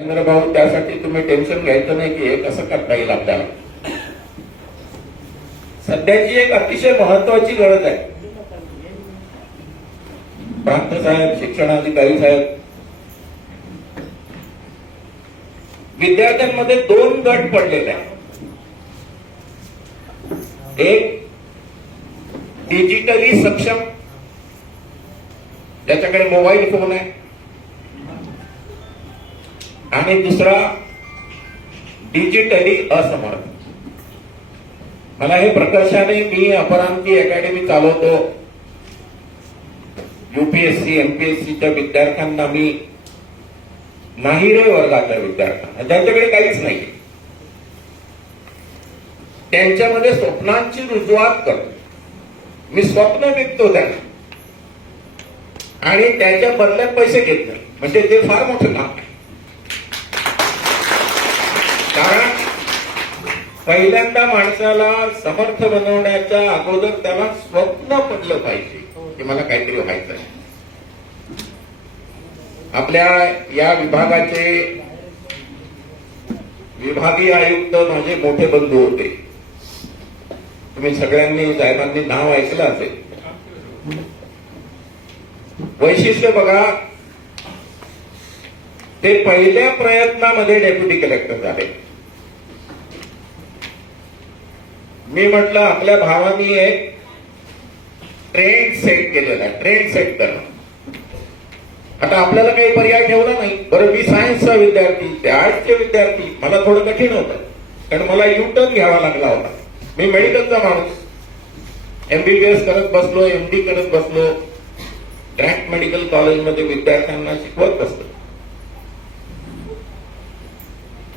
चंद्रभाऊ त्यासाठी तुम्ही टेन्शन घ्यायचं नाही की हे कसं करता येईल आपल्याला. सध्याची एक अतिशय महत्वाची गरज आहे. प्रांत साहेब शिक्षणाधिकारी साहेब विद्यार्थ्यांमध्ये दोन गट पडलेले आहेत. एक डिजिटली सक्षम ज्याच्याकडे मोबाईल फोन आहे. आणि दुसरा डिजिटली असमर्थ. मला हे प्रकर्षाने मी अपरांती अकॅडमी चालवतो. युपीएससी एमपीएससीच्या विद्यार्थ्यांना मी नाही रे वर्गातल्या विद्यार्थ्यांना ज्यांच्याकडे काहीच नाही त्यांच्यामध्ये स्वप्नांची रुजवात करतो. मी स्वप्न विकतो त्यांना. आणि त्याच्या बदल्यात पैसे घेत नाही. म्हणजे ते फार मोठं काम आहे. कारण पहिल्यांदा माणसाला समर्थ बनवण्याच्या अगोदर त्याला स्वप्न पडलं पाहिजे. की मला काहीतरी व्हायचं आहे. आपल्या या विभागाचे विभागीय आयुक्त माझे मोठे बंधू होते. तुम्ही सगळ्यांनी साहेबांनी नाव ऐकलं असेल. वैशिष्ट्य बघा ते पहिल्या प्रयत्नामध्ये डेप्युटी कलेक्टर झाले. मी म्हटलं आपल्या भावानी एक ट्रेंड सेट केलेला आहे. ट्रेंड सेट करणं. आता आपल्याला काही पर्याय ठेवला नाही. बरं मी सायन्सचा विद्यार्थी ते आर्टचे विद्यार्थी मला थोडं कठीण होतं. कारण मला युटर्न घ्यावा लागला होता. मी मेडिकलचा माणूस. एमबीबीएस करत बसलो एमडी करत बसलो. ग्रँट मेडिकल कॉलेजमध्ये विद्यार्थ्यांना शिकवत बसलो.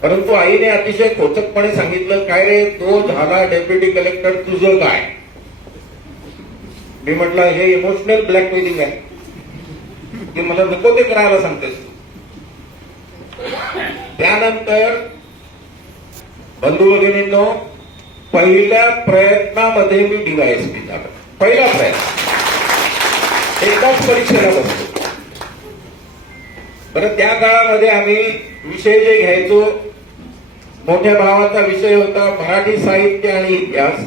परंतु आईने अतिशय खोचकपणे सांगितलं काय रे तो झाला डेप्युटी कलेक्टर तुझं काय? मी म्हटलं हे इमोशनल ब्लॅकमेलिंग आहे. ते मला नको ते करायला सांगतेस त्यानंतर बंधू भगिनींनो पहिल्या प्रयत्नामध्ये मी डीवायएसपी झालो. पहिला प्रयत्न. एकाच परीक्षेला बसतो बरं त्या काळामध्ये आम्ही विषय जे घ्यायचो मोठ्या भावाचा विषय होता मराठी साहित्य आणि इतिहास.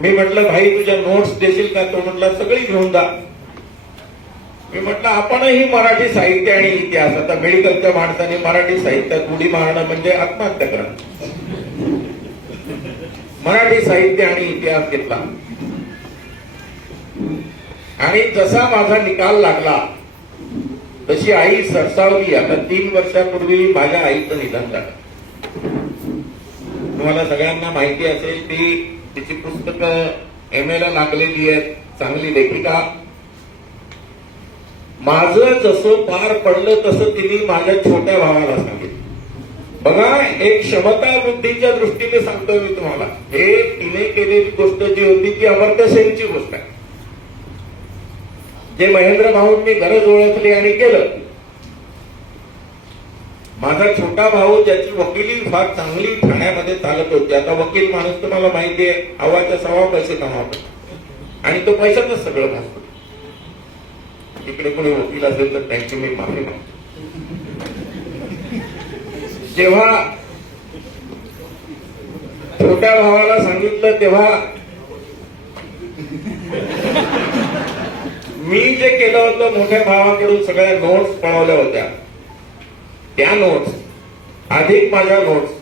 मी म्हटलं भाई तुझ्या नोट्स देशील का? तो म्हटला सगळी घेऊन जा. मी म्हटलं आपणही मराठी साहित्य आणि इतिहास आता मेडिकलच्या माणसाने मराठी साहित्यात उडी मारणं म्हणजे आत्महत्या करणं मराठी साहित्य आणि इतिहास घेतला. आणि जसा माझा निकाल लागला तशी आई सरसावली आता तीन वर्षापूर्वी माझ्या आईचं निधन झालं. तुम्हाला सगळ्यांना माहिती असेल ती तिची पुस्तकं एम ला लागलेली आहेत. चांगली लेखिका. माझं जसं पार पडलं तसं तिने माझ्या छोट्या भावाला सांगितलं. बघा एक क्षमता बुद्धीच्या दृष्टीने सांगतो मी तुम्हाला. हे तिने केलेली गोष्ट जी होती ती अमर्त्य सेनची गोष्ट आहे. जे महेंद्र भाऊंनी गरज ओळखली आणि केलं माझा छोटा भाऊ ज्याची वकिली फार चांगली ठाण्यामध्ये चालत होती. आता वकील माणूस तुम्हाला माहिती आहे हवाच्या सव्वा पैसे कमावतो. आणि तो पैशातच सगळं भासतो इकडे कोणी वकील असेल तर त्यांची मी माफी मागतो. जेव्हा छोट्या भावाला सांगितलं तेव्हा मी जे केलं होतं मोठ्या भावाकडून सगळ्या नोट्स पळवल्या होत्या. त्या नोट्स अधिक माझ्या नोट्स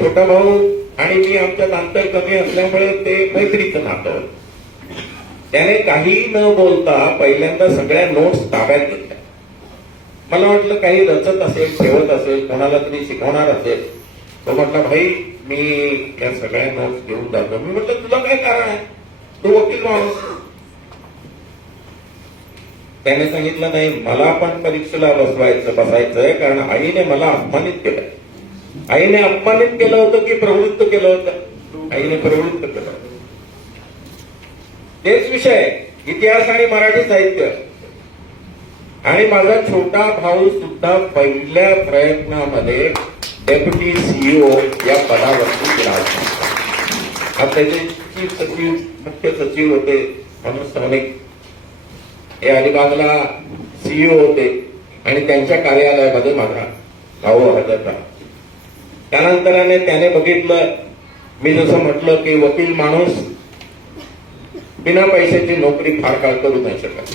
छोटा भाऊ आणि मी आमच्यात अंतर कमी असल्यामुळे ते मैत्रीचं नातं त्याने काही न बोलता पहिल्यांदा सगळ्या नोट्स ताब्यात घेतल्या. मला वाटलं काही रचत असेल ठेवत असेल कोणाला तरी शिकवणार असेल. तो म्हटला भाई मी या सगळ्या नोट्स घेऊन जातो. मी म्हटलं तुला काय कारण आहे? तू वकील माणूस. त्याने सांगितलं नाही मला पण परीक्षेला बसवायचं बसायचंय कारण आईने मला अपमानित केलं. आईने अपमानित केलं होतं की प्रवृत्त केलं होतं? आईने प्रवृत्त केलं तेच विषय इतिहास आणि मराठी साहित्य. आणि माझा छोटा भाऊ सुद्धा पहिल्या प्रयत्नामध्ये डेप्युटी सीईओ या पदावरती गेला होता. आता त्याचे चीफ सचिव मुख्य सचिव होते म्हणून हे अलिबागला सीईओ होते आणि त्यांच्या कार्यालयामध्ये माझा भाऊ हजर त्यानंतराने त्याने बघितलं मी जसं म्हटलं की वकील माणूस बिना पैशाची नोकरी फार काळ करू नाही शकत.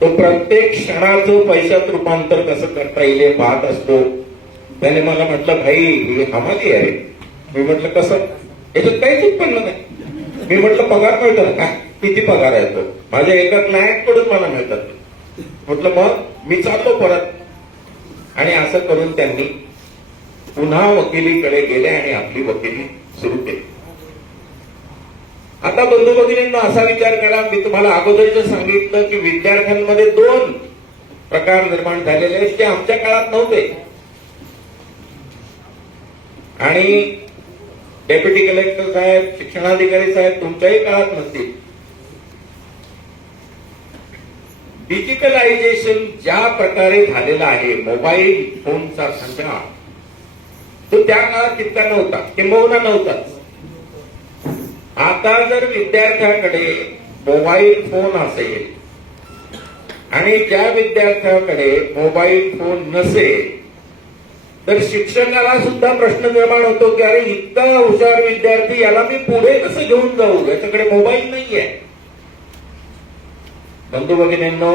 तो प्रत्येक क्षणाचं पैशात रूपांतर कसं करता येईल हे पाहत असतो. त्याने मला म्हटलं भाई ही हमाली आहे. मी म्हटलं कसं? याच्यात काहीच उत्पन्न नाही. मी म्हटलं पगार मिळतो ना. काय किती पगार आहे तो माझ्या एका क्लायंटकडून मला मिळतात. म्हटलं मग मी चाललो परत. आणि असं करून त्यांनी पुन्हा वकिलीकडे गेले आणि आपली वकिली सुरू केली. आता बंधू भगिनींना असा विचार करा मी तुम्हाला अगोदरच सांगितलं की विद्यार्थ्यांमध्ये दोन प्रकार निर्माण झालेले आहेत ते आमच्या काळात नव्हते. आणि डेप्युटी कलेक्टर साहेब शिक्षणाधिकारी साहेब तुमच्याही काळात नसतील. डिजिटलायझेशन ज्या प्रकारे झालेलं आहे मोबाईल फोनचा संग्रह तो त्या काळात तितका नव्हता किंबहुना नव्हताच आता जर विद्यार्थ्याकडे मोबाईल फोन असेल आणि ज्या विद्यार्थ्याकडे मोबाईल फोन नसेल तर शिक्षकाला सुद्धा प्रश्न निर्माण होतो की अरे इतका हुशार विद्यार्थी याला मी पुढे कसं घेऊन जाऊ? याच्याकडे मोबाईल नाहीये. बंधू भगिनींनो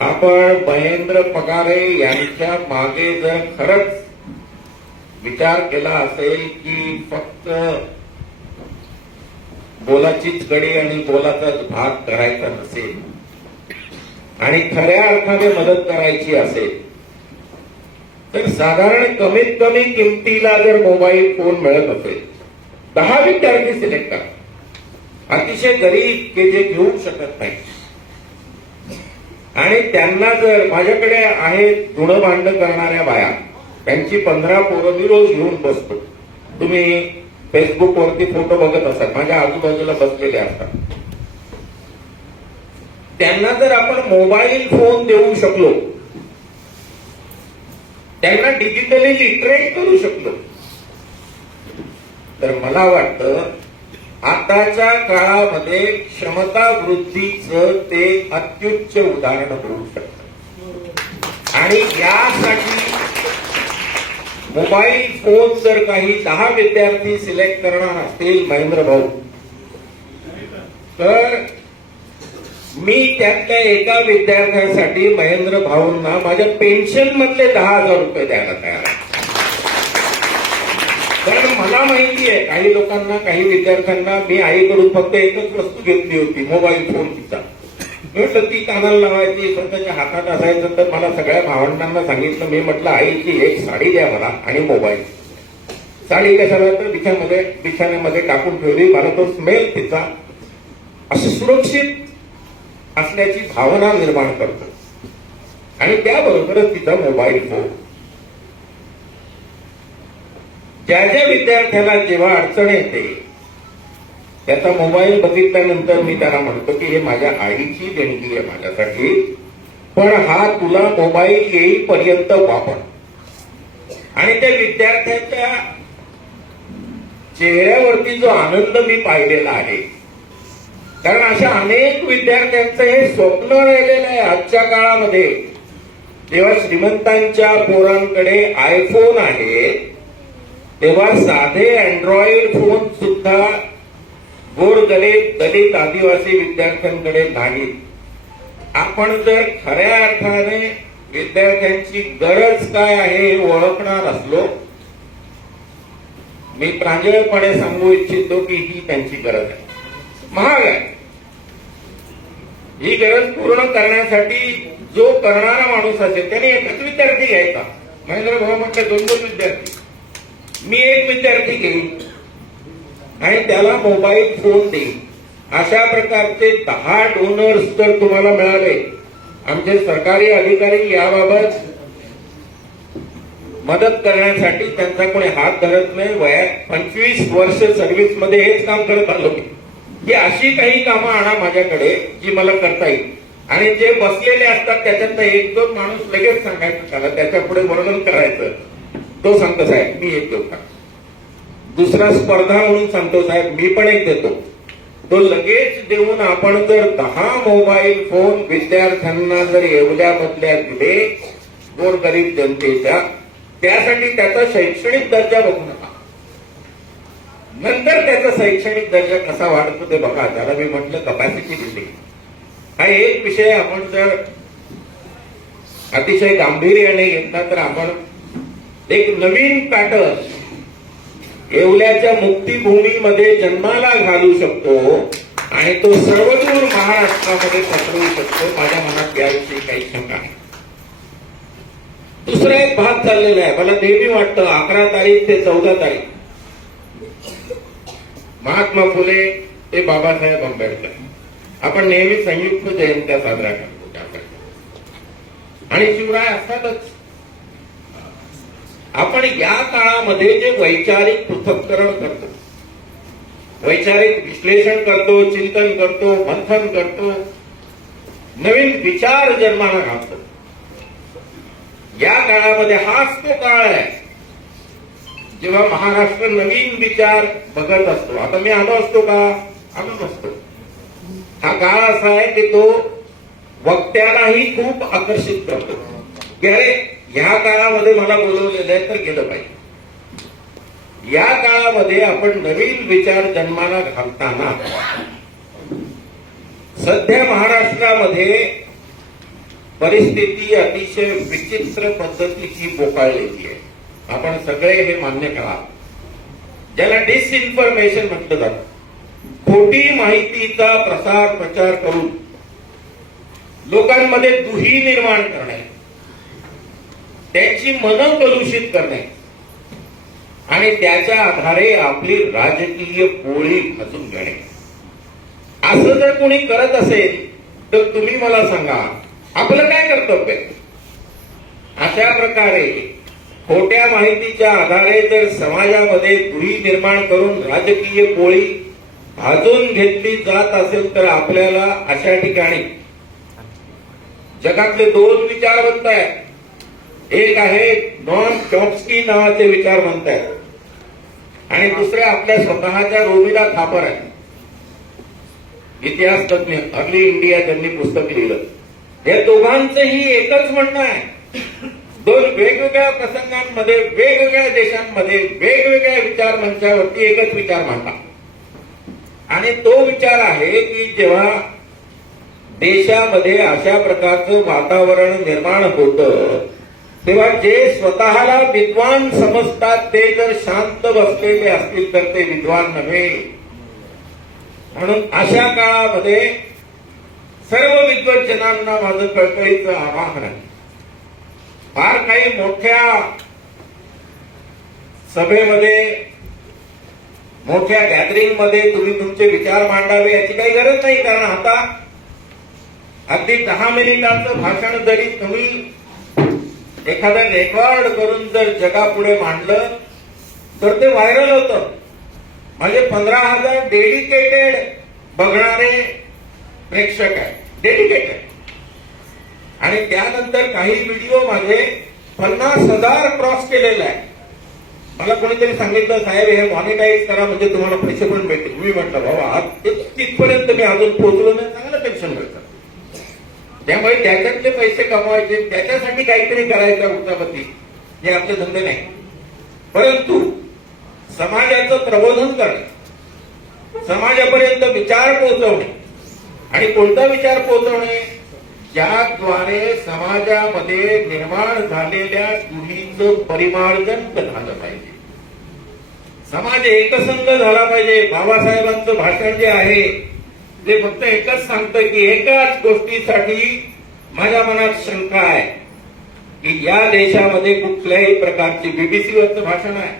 आपण महेंद्र पगारे यांच्या मागे जर खरंच विचार केला असेल की फक्त बोलाचीच कडी आणि बोलाचाच भाग करायचा नसेल आणि खऱ्या अर्थाने मदत करायची असेल तर साधारण कमीत कमी किमतीला जर मोबाईल फोन मिळत असेल दहा विद्यार्थी सिलेक्ट करा. अतिशय गरीब के जे घेऊ शकत नाही. आणि त्यांना जर माझ्याकडे आहेत धुणं भांड करणाऱ्या बाया त्यांची पंधरा पोरं मी रोज घेऊन बसतो. तुम्ही फेसबुक वरती फोटो बघत असाल माझ्या आजूबाजूला बसलेले असतात. त्यांना जर आपण मोबाईल फोन देऊ शकलो त्यांना डिजिटली लिटरेट करू शकलो तर मला वाटतं आताच्या काळामध्ये क्षमता वृद्धीचं ते अत्युच्च उदाहरण होऊ शकत. आणि यासाठी मोबाईल फोन जर काही दहा विद्यार्थी सिलेक्ट करणार असतील महेंद्र भाऊ तर मी त्यातल्या एका विद्यार्थ्यासाठी महेंद्र भाऊंना माझ्या पेन्शन मधले दहा हजार रुपये द्यायला तयार आहे. कारण मला माहिती आहे काही लोकांना काही विद्यार्थ्यांना मी आईकडून फक्त एकच वस्तू घेतली होती मोबाईल फोन तिचा. म्हटलं ती कानाला लावायची स्वतःच्या हातात असायचं तर मला सगळ्या भावंडांना सांगितलं. मी म्हटलं आईची एक साडी द्या मला आणि मोबाईल साडी कशाला? तर बिछामध्ये बिछाण्यामध्ये टाकून ठेवली. मला तो स्मेल तिचा असं सुरक्षित असल्याची भावना निर्माण करतो. आणि त्याबरोबरच तिचा मोबाईल फोन ज्या ज्या विद्यार्थ्याला जेव्हा अडचण येते त्याचा मोबाईल बघितल्यानंतर मी त्याला म्हणतो की हे माझ्या आईची देणगी आहे माझ्यासाठी पण हा तुला मोबाईल येईपर्यंत वापर. आणि त्या विद्यार्थ्याच्या चेहऱ्यावरती जो आनंद मी पाहिलेला आहे कारण अशा अनेक विद्यार्थ्यांचं हे स्वप्न राहिलेलं आहे आजच्या काळामध्ये. जेव्हा श्रीमंतांच्या पोरांकडे आयफोन आहे तेव्हा साधे अँड्रॉइड फोन सुद्धा गोरगरीब दलित आदिवासी विद्यार्थ्यांकडे नाहीत. आपण जर खऱ्या अर्थाने विद्यार्थ्यांची गरज काय आहे हे ओळखणार असलो मी प्रांजळपणे सांगू इच्छितो की ही त्यांची गरज आहे. महाग आहे ही गरज पूर्ण करण्यासाठी जो करणारा माणूस असेल त्याने एकच विद्यार्थी घ्यायचा. महेंद्र भाऊ म्हटले दोन दोन विद्यार्थी. मी एक विद्यार्थी घेईन. आणि त्याला मोबाईल फोन देईन. अशा प्रकारचे दहा डोनर्स जर तुम्हाला मिळाले. आमचे सरकारी अधिकारी याबाबत मदत करण्यासाठी त्यांचा कोणी हात धरत नाही. वयात पंचवीस वर्ष सर्व्हिसमध्ये हेच काम करत आलो मी. की अशी काही कामं आणा माझ्याकडे जी मला करता येईल. आणि जे बसलेले असतात त्याच्यातलं एक दोन माणूस लगेच सांगायचं त्याला त्याच्या पुढे वर्णन करायचं. तो सांगतो साहेब मी एक देऊ का? दुसरा स्पर्धा म्हणून सांगतो साहेब मी पण एक देतो. तो लगेच देऊन आपण जर दहा मोबाईल फोन विद्यार्थ्यांना जर एवढ्यामधल्या दिले गोरगरीब जनतेच्या त्यासाठी त्याचा शैक्षणिक दर्जा बघू नका. नंतर त्याचा शैक्षणिक दर्जा कसा वाढतो ते बघा. त्याला मी म्हटलं कपॅसिटी बिल्डिंग हा एक विषय आपण जर अतिशय गांभीर्याने घेतला तर आपण एक नवीन पॅटर्न. येवल्याच्या मुक्तीभूमीमध्ये जन्माला घालू शकतो आणि तो सर्वदूर महाराष्ट्रामध्ये पसरवू शकतो. माझ्या मनात याविषयी काही शंका आहे दुसरा एक भाग चाललेला आहे. मला नेहमी वाटतं अकरा तारीख ते चौदा तारीख. महात्मा फुले ते बाबासाहेब आंबेडकर. आपण नेहमी संयुक्त जयंत्या साजरा करतो आणि शिवराय असतातच. आपण या काळामध्ये जे वैचारिक पृथक्करण करतो वैचारिक विश्लेषण करतो चिंतन करतो मंथन करतो नवीन विचार जन्माला घालतो. या काळामध्ये हाच तो काळ आहे. जेव्हा महाराष्ट्र नवीन विचार बघत असतो. आता मी आलो असतो का? आलो नसतो. हा काळ असा आहे की तो वक्त्यालाही खूप आकर्षित करतो. की अरे ह्या काळामध्ये मला बोलवलेलं आहे तर गेलं पाहिजे. या काळामध्ये आपण नवीन विचार जन्माला घालताना सध्या महाराष्ट्रामध्ये परिस्थिती अतिशय विचित्र पद्धतीची बोकाळलेली आहे. आपण सगळे हे मान्य करा. ज्याला डिसइन्फॉर्मेशन म्हटलं जात. खोटी माहितीचा प्रसार प्रचार करून लोकांमध्ये दुही निर्माण करणे. त्यांची मन कलुषित करणे. आणि त्याच्या आधारे आपली राजकीय पोळी खचून घेणे. असं जर कोणी करत असेल तर तुम्ही मला सांगा आपलं काय कर्तव्य? अशा प्रकारे खोट्या माहितीच्या आधारे जर समाजामध्ये गुढी निर्माण करून राजकीय पोळी भाजून घेतली जात असेल तर आपल्याला अशा ठिकाणी जगातले दोन विचारवंत आहेत. एक आहे नॉन चॉम्स्की नावाचे विचार म्हणतात आणि दुसरे आपल्या स्वतःच्या रोबीला थापर आहे. इतिहास तज्ञ अर्ली इंडिया त्यांनी पुस्तक लिहिलं. या दोघांचंही एकच म्हणणं आहे. दोन वेगवेगळ्या प्रसंगांमध्ये वेगवेगळ्या देशांमध्ये वेगवेगळ्या विचार मंचावरती एकच विचार मांडला आणि तो विचार आहे की जेव्हा देशामध्ये अशा प्रकारचं वातावरण निर्माण होतं तेव्हा जे स्वतःला विद्वान समजतात ते जर शांत बसलेले असतील तर ते विद्वान नव्हे. म्हणून अशा काळामध्ये सर्व विद्वज्जनांना माझं कळकळीचं आवाहन आहे. फार काही मोठ्या सभेमध्ये मोठ्या गॅदरिंगमध्ये तुम्ही तुमचे विचार मांडावे याची काही गरज नाही कारण आता अगदी दहा मिनिटांचं भाषण जरी तुम्ही एखादा रेकॉर्ड करून जर जगापुढे मांडलं तर ते व्हायरल होतं. म्हणजे पंधरा हजार डेडिकेटेड बघणारे प्रेक्षक आहे डेडिकेटेड आणि त्यानंतर काही व्हिडिओ माझे पन्नास हजार क्रॉस केलेला आहे मला कोणीतरी सांगितलं साहेब हे मॉनिटाईज करा म्हणजे तुम्हाला पैसे पण भेटतील. मी म्हटलं बाबा आज तिथपर्यंत मी अजून पोहोचलो नाही. चांगलं टेन्शन मिळतं. त्यामुळे त्याच्यातले पैसे कमवायचे त्याच्यासाठी काहीतरी करायचं उच्चापती हे आपले धंदे नाही. परंतु समाजाचं प्रबोधन करणे समाजापर्यंत विचार पोहोचवणे आणि कोणता विचार पोहोचवणे? ज्याद्वारे समाजामध्ये निर्माण झालेल्या दुहीचं परिमार्जन झालं पाहिजे. समाज एकसंघ झाला पाहिजे. बाबासाहेबांचं भाषण जे आहे ते फक्त एकच सांगतं की एकाच गोष्टीसाठी माझ्या मनात शंका आहे की या देशामध्ये कुठल्याही प्रकारची बीबीसीवरचं भाषण आहे.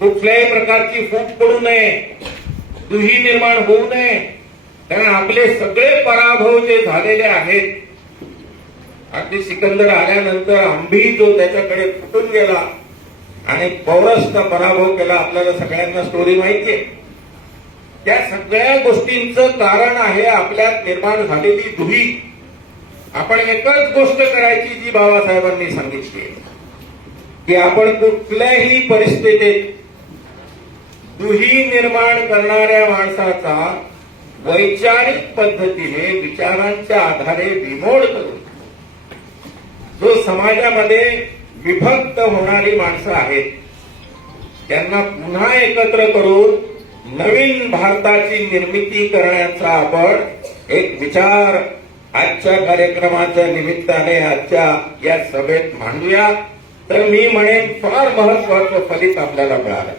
कुठल्याही प्रकारची फूट पडू नये. दुही निर्माण होऊ नये. कारण आपले सगळे पराभव जे झालेले आहेत अगदी सिकंदर आल्यानंतर आंबी जो त्याच्याकडे फुटून गेला आणि पौरसचा पराभव केला आपल्याला सगळ्यांना स्टोरी माहितीये. त्या सगळ्या गोष्टींचं कारण आहे आपल्यात निर्माण झालेली दुही. आपण एकच गोष्ट करायची जी बाबासाहेबांनी सांगितली. की आपण कुठल्याही परिस्थितीत दुही निर्माण करणाऱ्या माणसाचा वैचारिक पद्धतीने विचारांच्या आधारे विमोड करून जो समाजामध्ये विभक्त होणारी माणसं आहेत त्यांना पुन्हा एकत्र करून नवीन भारताची निर्मिती करण्याचा आपण एक विचार आजच्या कार्यक्रमाच्या निमित्ताने आजच्या या सभेत मांडूया. तर मी म्हणेन फार महत्वाचं फलित आपल्याला मिळालं.